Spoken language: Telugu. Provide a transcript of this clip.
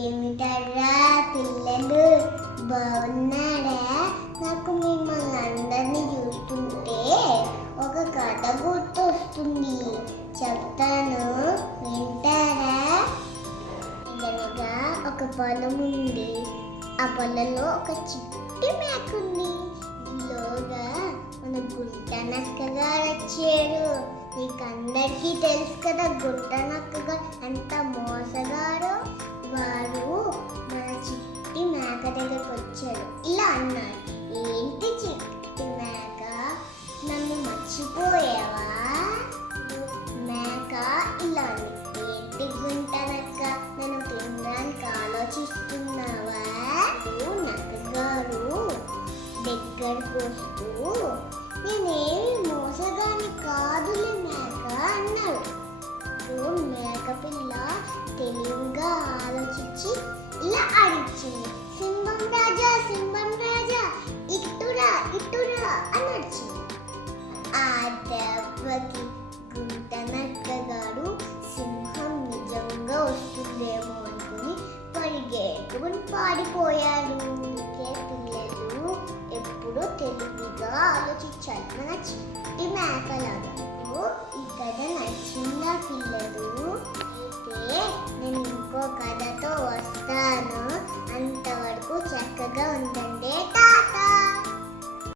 ఏమిటర్రా పిల్లలు, బాగున్నారా? నాకు మిమ్మల్ని అందరినీ చూస్తుంటే ఒక కథ గుర్తొస్తుంది, చెప్తాను, వింటారా? అనగా ఒక పొలం ఉంది. ఆ పొలంలో ఒక చిట్టి మేక ఉంది. ఈలోగా మన గుంట నక్కగారు వచ్చారు. నీకందరికీ తెలుసు కదా గుంట నక్కగారు ఎంత మోసగారో. వారు మన చిట్టి మేక దగ్గరకు వచ్చారు. ఇలా అన్నారు, ఏంటి చిట్టి మేక, నన్ను మర్చిపోయావా? మేక ఇలా అంది, ఏంటి గుంట నక్క, నన్ను తినడానికి ఆలోచిస్తున్నావా? నక్కగారు దగ్గరకు వస్తూ, నేనేమి మోసగాని కాదులే మేక అన్నాడు. మేక పిల్ల తెలివిగా ఆలోచించి ఇలా అడిచింది, సింహం రాజా, సింహం రాజా, ఇటురా ఇటురా అని అడిచింది. ఆ దెబ్బకి గుంట నక్కగాడు సింహం నిజంగా వస్తుందేమో అనుకుని పరిగెట్టుకుని పారిపోయాడు. పిల్లలు ఎప్పుడూ తెలివిగా ఆలోచించాలి, మన చిట్టి మేకలాగా. ఈ కథ నచ్చింది.